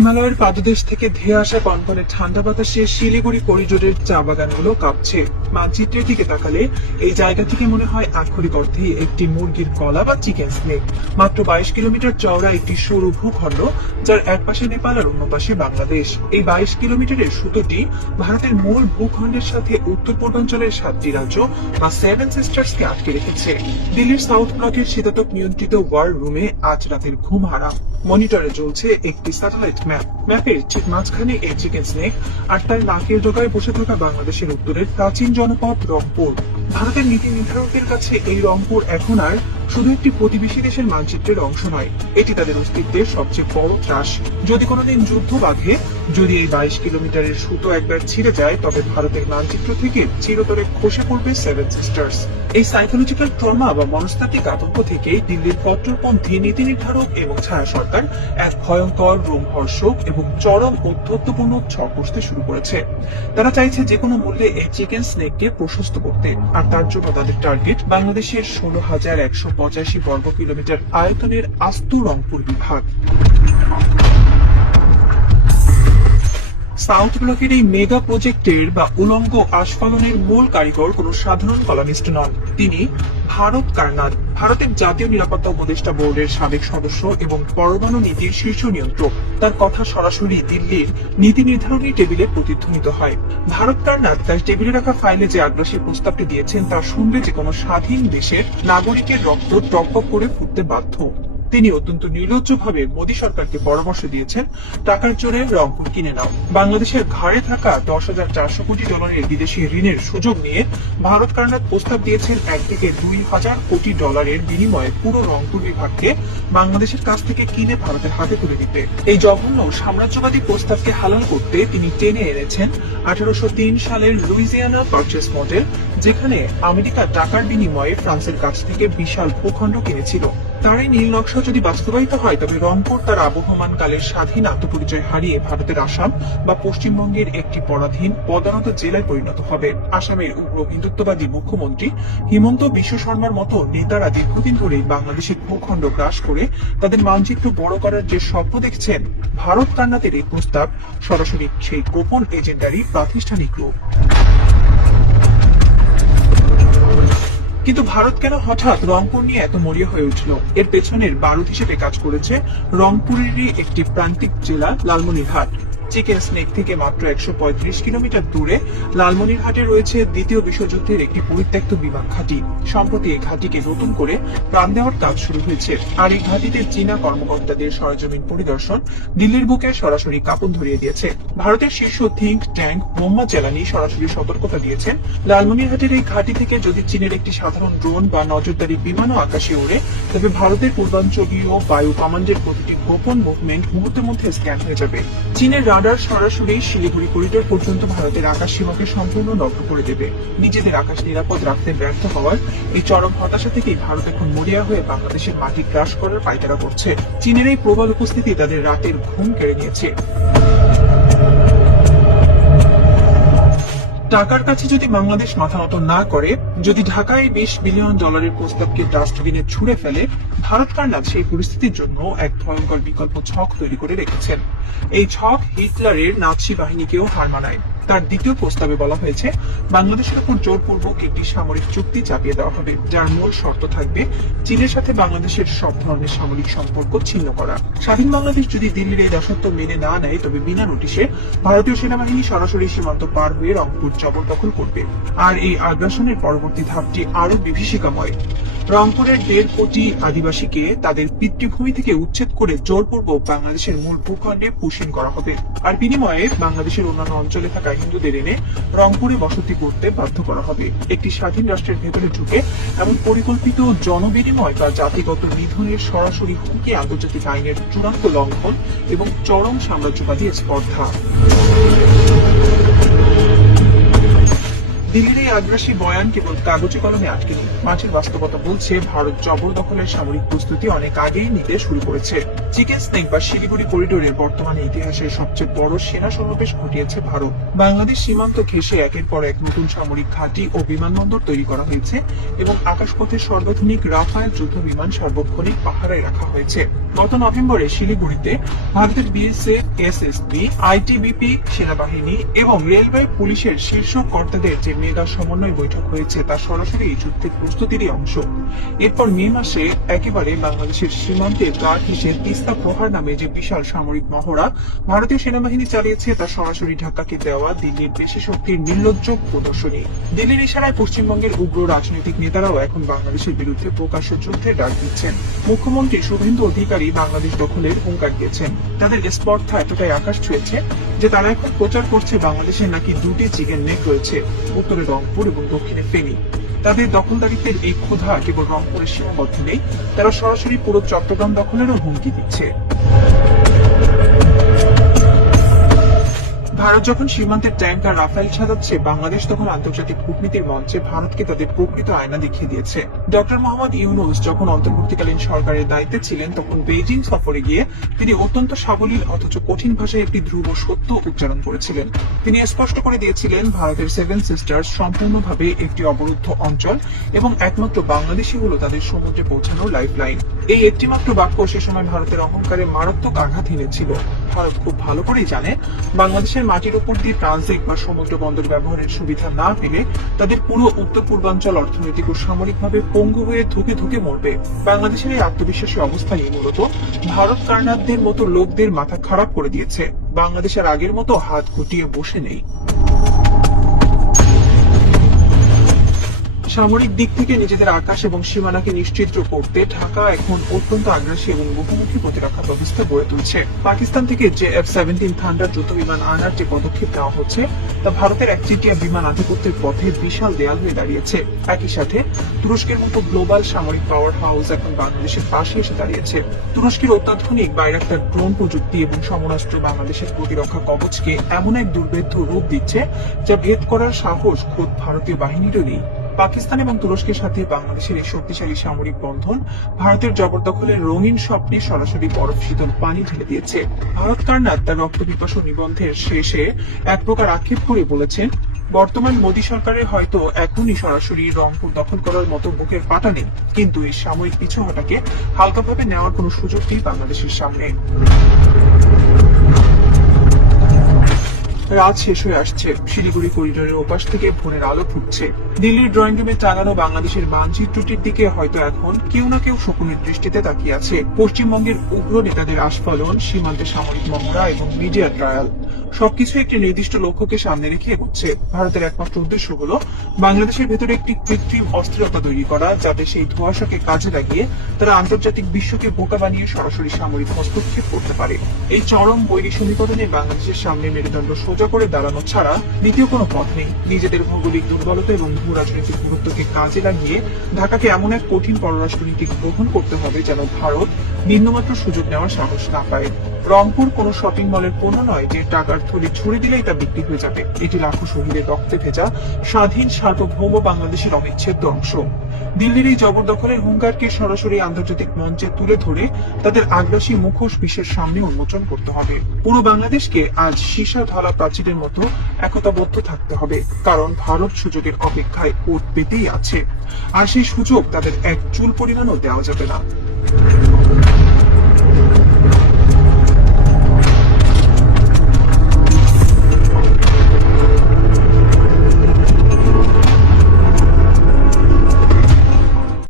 হিমালয়ের পাদদেশ থেকে ধেয়ে আসা কনকনে ঠান্ডা বাতাসে শিলিগুড়ি করিডোরের চা বাগানগুলো কাঁপছে। মানচিত্রের দিকে তাকালে এই জায়গাটিকে মনে হয় আক্ষরিক অর্থেই একটি মুরগির গলা বা চিকেন স্নেক। মাত্র 22 কিলোমিটার চওড়া একটি সরু ভূখণ্ড, যার এক পাশে নেপাল আর অন্য পাশে বাংলাদেশ। এই 22 কিলোমিটারের সুতোটি ভারতের মূল ভূখণ্ডের সাথে উত্তর পূর্বাঞ্চলের 7টি রাজ্য বা 7 সিস্টার্স কে আটকে রেখেছে। দিল্লির সাউথ ব্লকের শীতাতপ নিয়ন্ত্রিত ওয়ার রুমে আজ রাতের ঘুম হারাম। মনিটরে চলছে একটি স্যাটেলাইট ম্যাপের ঠিক মাঝখানে এই চিকেন স্নেক, আর তার নাকের ডগায় বসে থাকা বাংলাদেশের উত্তরের প্রাচীন জনপদ রংপুর। ভারতের নীতি নির্ধারকদের কাছে এই রংপুর এখন আর শুধু একটি প্রতিবেশী দেশের মানচিত্রের অংশ নয়, এটি তাদের অস্তিত্বের সবচেয়ে বড় ত্রাস। যদি কোনোদিন যুদ্ধ বাঁধে, যদি এই 22 কিলোমিটারের সুতো একবার ছিঁড়ে যায়, তবে ভারতের মানচিত্র থেকে চিরতরে খসে পড়বে 7 সিস্টার্স। এই সাইকোলজিক্যাল ট্রমা বা মনস্তাত্ত্বিক আতঙ্ক থেকে দিল্লির কট্টরপন্থী নীতি নির্ধারক এবং ছায়া সরকার এক ভয়ঙ্কর, রোমহর্ষক এবং চরম ঔদ্ধত্যপূর্ণ ছক কষতে শুরু করেছে। তারা চাইছে যে কোনো মূল্যে এই চিকেন স্নেককে প্রশস্ত করতে, আর তার জন্য তাদের টার্গেট বাংলাদেশের 16,185 বর্গ কিলোমিটার আয়তনের আস্ত রংপুর বিভাগ। সাউথ ব্লকের এই মেগা প্রজেক্টের বা উলঙ্গ আস্ফালনের মূল কারিগর কোনো সাধারণ কলামিস্ট নন। তিনি ভারত কারনাদ, ভারতের জাতীয় নিরাপত্তা উপদেষ্টা বোর্ডের সাবেক সদস্য এবং পরমাণু নীতির শীর্ষ নিয়ন্ত্রক। তার কথা সরাসরি দিল্লির নীতি নির্ধারণী টেবিলে প্রতিধ্বনিত হয়। ভারত কারনাদ তার টেবিলে রাখা ফাইলে যে আগ্রাসী প্রস্তাবটি দিয়েছেন, তা শুনলে যে কোনো স্বাধীন দেশের নাগরিকের রক্ত টকবক করে ফুটতে বাধ্য। তিনি অত্যন্ত নির্লজ্জভাবে মোদী সরকারকে পরামর্শ দিয়েছেন, টাকার জোরে রংপুর কিনে নাও। বাংলাদেশের ঘাড়ে থাকা 10,400 কোটি ডলারের বিদেশি ঋণের সুযোগ নিয়ে ভারত কারনাদ প্রস্তাব দিয়েছেন 1 থেকে 2,000 কোটি ডলারের বিনিময়ে পুরো রংপুর বিভাগকে বাংলাদেশের কাছ থেকে কিনে ভারতের হাতে তুলে দিতে। এই জঘন্য সাম্রাজ্যবাদী প্রস্তাবকে হালাল করতে তিনি টেনে এনেছেন 1803 সালের লুইজিয়ানা পারচেস মডেল, যেখানে আমেরিকা টাকার বিনিময়ে ফ্রান্সের কাছ থেকে বিশাল ভূখণ্ড কিনেছিল। তার এই নীল নকশা যদি বাস্তবায়িত হয়, তবে রংপুর তার আবহমান কালের স্বাধীন আত্মপরিচয় হারিয়ে ভারতের আসাম বা পশ্চিমবঙ্গের একটি পরাধীন পদানত জেলায় পরিণত হবে। আসামের উগ্র হিন্দুত্ববাদী মুখ্যমন্ত্রী হিমন্ত বিশ্ব শর্মার মতো নেতারা দীর্ঘদিন ধরেই বাংলাদেশের ভূখণ্ড গ্রাস করে তাদের মানচিত্র বড় করার যে স্বপ্ন দেখছেন, ভারত কারনাদের এই প্রস্তাব সরাসরি সেই গোপন এজেন্ডারই প্রাতিষ্ঠানিক রূপ। কিন্তু ভারত কেন হঠাৎ রংপুর নিয়ে এত মরিয়া হয়ে উঠল? এর পেছনের বারুদ হিসেবে কাজ করেছে রংপুরেরই একটি প্রান্তিক জেলা লালমনিরহাট। চিকেন স্নেক থেকে মাত্র 135 কিলোমিটার দূরে লালমনিরহাটে রয়েছে দ্বিতীয় বিশ্বযুদ্ধের একটি পরিত্যক্ত বিমান ঘাঁটি। সম্প্রতি এই ঘাঁটিকে নতুন করে প্রাণ দেওয়ার কাজ শুরু হয়েছে, আর এই ঘাঁটিতে চীনা কর্মকর্তাদের সরেজমিন পরিদর্শন দিল্লির বুকে সরাসরি কাঁপন ধরিয়ে দিয়েছে। ভারতের শীর্ষ থিঙ্ক ট্যাঙ্ক ব্রহ্মা জ্বালানি সরাসরি সতর্কতা দিয়েছেন, লালমনিরহাটের এই ঘাঁটি থেকে যদি চীনের একটি সাধারণ ড্রোন বা নজরদারি বিমানও আকাশে ওড়ে, তবে ভারতের পূর্বাঞ্চলীয় বায়ু কমান্ডের প্রতিটি গোপন মুভমেন্ট মুহূর্তের মধ্যে স্ক্যান হয়ে যাবে। চীনের রাডার সরাসরি শিলিগুড়ি করিডোর পর্যন্ত ভারতের আকাশ সীমাকে সম্পূর্ণ নগ্ন করে দেবে। নিজেদের আকাশ নিরাপদ রাখতে ব্যর্থ হওয়ার এই চরম হতাশা থেকেই ভারত এখন মরিয়া হয়ে বাংলাদেশের মাটি গ্রাস করার পায়তারা করছে। চীনের এই প্রবল উপস্থিতি তাদের রাতের ঘুম কেড়ে নিয়েছে। টাকার কাছে যদি বাংলাদেশ মাথা নত না করে, যদি ঢাকায় 20 বিলিয়ন ডলারের প্রস্তাবকে ডাস্টবিনে ছুঁড়ে ফেলে, ভারত কারনাদ সেই পরিস্থিতির জন্য এক ভয়ঙ্কর বিকল্প ছক তৈরি করে রেখেছেন। এই ছক হিটলারের নাৎসি বাহিনীকেও হার মানায়। তার দ্বিতীয় প্রস্তাবে বলা হয়েছে, বাংলাদেশের উপর জোরপূর্বক একটি সামরিক চুক্তি চাপিয়ে দেওয়া হবে, যার মূল শর্ত থাকবে চীনের সাথে বাংলাদেশের সব ধরনের সামরিক সম্পর্ক ছিন্ন করা। স্বাধীন বাংলাদেশ যদি দিল্লির এই দাসত্ব মেনে না নেয়, তবে বিনা নোটিশে ভারতীয় সেনাবাহিনী সরাসরি সীমান্ত পার হয়ে রংপুর জবরদখল করবে। আর এই আগ্রাসনের পরবর্তী ধাপটি আরো বিভীষিকাময়। রংপুরের 1.5 কোটি আদিবাসীকে তাদের পিতৃভূমি থেকে উচ্ছেদ করে জোরপূর্বক বাংলাদেশের মূল ভূখণ্ডে পুষিন করা হবে, আর বিনিময়ে বাংলাদেশের অন্যান্য অঞ্চলে থাকা হিন্দুদের এনে রংপুরে বসতি করতে বাধ্য করা হবে। একটি স্বাধীন রাষ্ট্রের ভেতরে ঢুকে এমন পরিকল্পিত জনবিনিময় বা জাতিগত নিধনের সরাসরি হুমকি আন্তর্জাতিক আইনের চূড়ান্ত লঙ্ঘন এবং চরম সাম্রাজ্যবাদী স্পর্ধা। দিল্লির এই আগ্রাসী বয়ান কেবল কাগজে কলমে আটকেনি। মাঠের বাস্তবতা বলছে, ভারত জবরদখলের সামরিক প্রস্তুতি অনেক আগেই নিতে শুরু করেছে। চিকেন স্নেক বা শিলিগুড়ি করিডোরের বর্তমানে ইতিহাসের সবচেয়ে বড় সেনা সমাবেশ ঘটিয়েছে ভারত। বাংলাদেশ সীমান্ত ঘেঁষে একের পর এক নতুন সামরিক ঘাঁটি ও বিমানবন্দর তৈরি করা হয়েছে এবং আকাশপথের সর্বাধুনিক রাফায়েল যুদ্ধ বিমান সার্বক্ষণিক পাহারায় রাখা হয়েছে। গত নভেম্বরে শিলিগুড়িতে ভারতের বিএসএফ, এসএসবি, আইটিবিপি, সেনাবাহিনী এবং রেলওয়ে পুলিশের শীর্ষ কর্তাদের যে মেগা সমন্বয় বৈঠক হয়েছে তা সরাসরি এই যুদ্ধের প্রস্তুতিরই অংশ। এরপর মে মাসে একেবারে বাংলাদেশের সীমান্তে গা ঘেঁষে তিস্তা প্রহার নামে যে বিশাল সামরিক মহড়া ভারতীয় সেনাবাহিনী চালিয়েছে তা সরাসরি ঢাকাকে দেওয়া দিল্লির পেশি শক্তির নির্লজ্জ প্রদর্শনী। দিল্লির ইশারায় পশ্চিমবঙ্গের উগ্র রাজনৈতিক নেতারাও এখন বাংলাদেশের বিরুদ্ধে প্রকাশ্য যুদ্ধের ডাক দিচ্ছেন। মুখ্যমন্ত্রী শুভেন্দু অধিকারী বাংলাদেশ দখলের হুঙ্কার দিয়েছেন। তাদের স্পর্ধা এতটাই আকাশ ছুঁয়েছে যে তারা এখন প্রচার করছে বাংলাদেশের নাকি দুটি চিকেন নেক রয়েছে, উত্তরে রংপুর এবং দক্ষিণে ফেনী। তাদের দখলদারিত্বের এই ক্ষুধা কেবল রংপুরের সীমাবদ্ধ নেই, তারা সরাসরি পুরো চট্টগ্রাম দখলেরও হুমকি দিচ্ছে। ভারত যখন সীমান্তের ট্যাঙ্ক আর রাফেল সাজাচ্ছে, বাংলাদেশ তখন আন্তর্জাতিক কূটনীতির মঞ্চে ভারতকে তাদের প্রকৃত আয়না দেখিয়ে দিয়েছে। ডক্টর মোহাম্মদ ইউনূস যখন অন্তর্বর্তীকালীন সরকারের দায়িত্বে ছিলেন, তখন বেইজিং সফরে গিয়ে তিনি অত্যন্ত সাবলীল অথচ কঠিন ভাষায় একটি ধ্রুব সত্য উচ্চারণ করেছিলেন। তিনি স্পষ্ট করে দিয়েছিলেন ভারতের সেভেন সিস্টার্স সম্পূর্ণভাবে একটি অবরুদ্ধ অঞ্চল এবং একমাত্র বাংলাদেশই হলো তাদের সমুদ্রে পৌঁছানোর লাইফলাইন। এই একটিমাত্র বাক্য সে সময় ভারতের অহংকারে মারাত্মক আঘাত এনেছিল। ভারত খুব ভালো করেই জানে বাংলাদেশের মাটির উপর দিয়ে ট্রানজিট বা সমুদ্র বন্দর ব্যবহারের সুবিধা না পেলে তাদের পুরো উত্তর পূর্বাঞ্চল অর্থনৈতিক ও সামরিকভাবে পঙ্গু হয়ে ধুকে ধুকে মরবে। বাংলাদেশের এই আত্মবিশ্বাসী অবস্থানই মূলত ভারত কার্নারদের মতো লোকদের মাথা খারাপ করে দিয়েছে। বাংলাদেশের আগের মতো হাত গুটিয়ে বসে নেই। সামরিক দিক থেকে নিজেদের আকাশ এবং সীমানাকে নিশ্চিত করতে ঢাকা এখন অত্যন্ত আগ্রাসী এবং বহুমুখী প্রতিরক্ষা ব্যবস্থা গড়ে তুলছে। পাকিস্তান থেকে যে F-17 থান্ডার যুদ্ধ বিমান আনার যে পদক্ষেপ নেওয়া হচ্ছে তা ভারতের একচেটিয়া বিমান আধিপত্যের পথে বিশাল দেয়াল হয়ে দাঁড়িয়েছে। একই সাথে তুরস্কের মতো গ্লোবাল সামরিক পাওয়ার হাউস এখন বাংলাদেশের পাশে এসে দাঁড়িয়েছে। তুরস্কের অত্যাধুনিক বাইরাক্তার ড্রোন প্রযুক্তি এবং সমরাস্ত্র বাংলাদেশের প্রতিরক্ষা কবচকে এমন এক দুর্ভেদ্য রূপ দিচ্ছে যা ভেদ করার সাহস খোদ ভারতীয় বাহিনীরও নেই। পাকিস্তান এবং তুরস্কের সাথে বাংলাদেশের এই শক্তিশালী সামরিক বন্ধন ভারতের জবরদখলের রঙিন স্বপ্নে সরাসরি বরফ শীতল পানি ঢেলে দিয়েছে। ভারত কার্নার তার রক্ত পিপাসু নিবন্ধের শেষে এক প্রকার আক্ষেপ করে বলেছেন, বর্তমান মোদী সরকারের হয়তো এখনই সরাসরি রংপুর দখল করার মতো বুকের পাটা নেই, কিন্তু এই সাময়িক পিছুহটাকে হালকাভাবে নেওয়ার কোনো সুযোগ নেই বাংলাদেশের সামনে। রাত শেষ হয়ে আসছে, শিলিগুড়ি করিডোরের ওপাশ থেকে ভোরের আলো ফুটছে। দিল্লির ড্রয়িং রুমে টাঙানো বাংলাদেশের মানচিত্রটির দিকে হয়তো এখন কেউ না কেউ শকুনের দৃষ্টিতে তাকিয়ে আছে। পশ্চিমবঙ্গের উগ্র নেতাদের আস্ফালন, সীমান্তে সামরিক মহড়া এবং মিডিয়া ট্রায়াল সবকিছু একটি নির্দিষ্ট লক্ষ্যকে সামনে রেখে এগোচ্ছে। ভারতের একমাত্র উদ্দেশ্য হলো বাংলাদেশের ভেতরে একটি কৃত্রিম অস্থিরতা তৈরি করা, যাতে সেই ধোঁয়াশাকে কাজে লাগিয়ে তারা আন্তর্জাতিক বিশ্বকে বোকা বানিয়ে সরাসরি সামরিক হস্তক্ষেপ করতে পারে। এই চরম বৈরী সমীকরণে বাংলাদেশের সামনে মেরুদণ্ড সোজা করে দাঁড়ানো ছাড়া দ্বিতীয় কোনো পথ নেই। নিজেদের ভৌগোলিক দুর্বলতা এবং ভূ রাজনৈতিক গুরুত্বকে কাজে লাগিয়ে ঢাকাকে এমন এক কঠিন পররাষ্ট্রনীতি গ্রহণ করতে হবে যেন ভারত বিন্দুমাত্র সুযোগ নেওয়ার সাহস না পায়। রংপুর কোনো শপিং মলের পণ্য নয় যে টাকার থলি ছুড়ে দিলেই তা বিক্রি হয়ে যাবে। এটি লাখো শহীদের রক্তে ভেজা স্বাধীন সার্বভৌম বাংলাদেশের অবিচ্ছেদ্য অংশ। দিল্লির এই জবরদখলের হুঙ্কারকে সরাসরি আন্তর্জাতিক মঞ্চে তুলে ধরে তাদের আগ্রাসী মুখোশ বিশ্বের সামনে উন্মোচন করতে হবে। পুরো বাংলাদেশকে আজ সীসা ঢালা প্রাচীরের মতো একতাবদ্ধ থাকতে হবে, কারণ ভারত সুযোগের অপেক্ষায় ওট পেতেই আছে, আর সেই সুযোগ তাদের এক চুল পরিমাণও দেওয়া যাবে না।